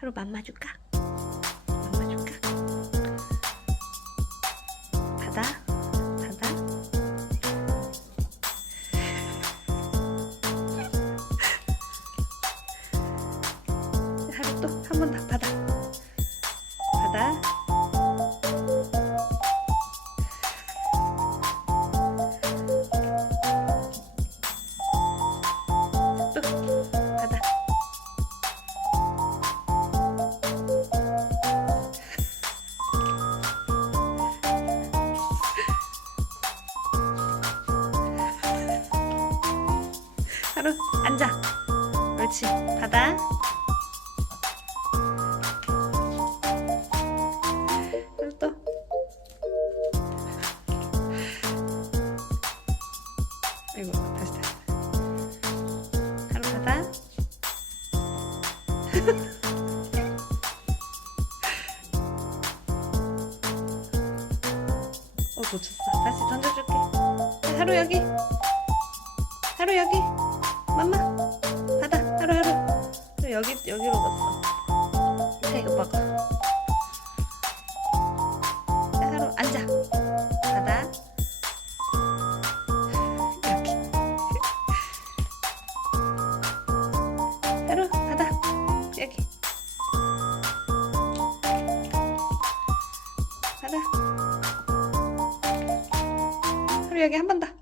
하루 맘마 줄까? 맘마 줄까? 받아 받아 하루 또 한 번 더 받아 받아 하루 앉아. 옳지. 받아. 또. 아이고 다시 다시. 하루 받아. 어 놓쳤어. 다시 던져줄게. 하루 여기. 하루 여기 맘마 받아 하루 하루. 하루 여기 여기로 갔어. 자 이거 먹어 자, 하루 앉아. 받아. 여기 하루 받아. 여기. 받아. 하루 여기 한 번 더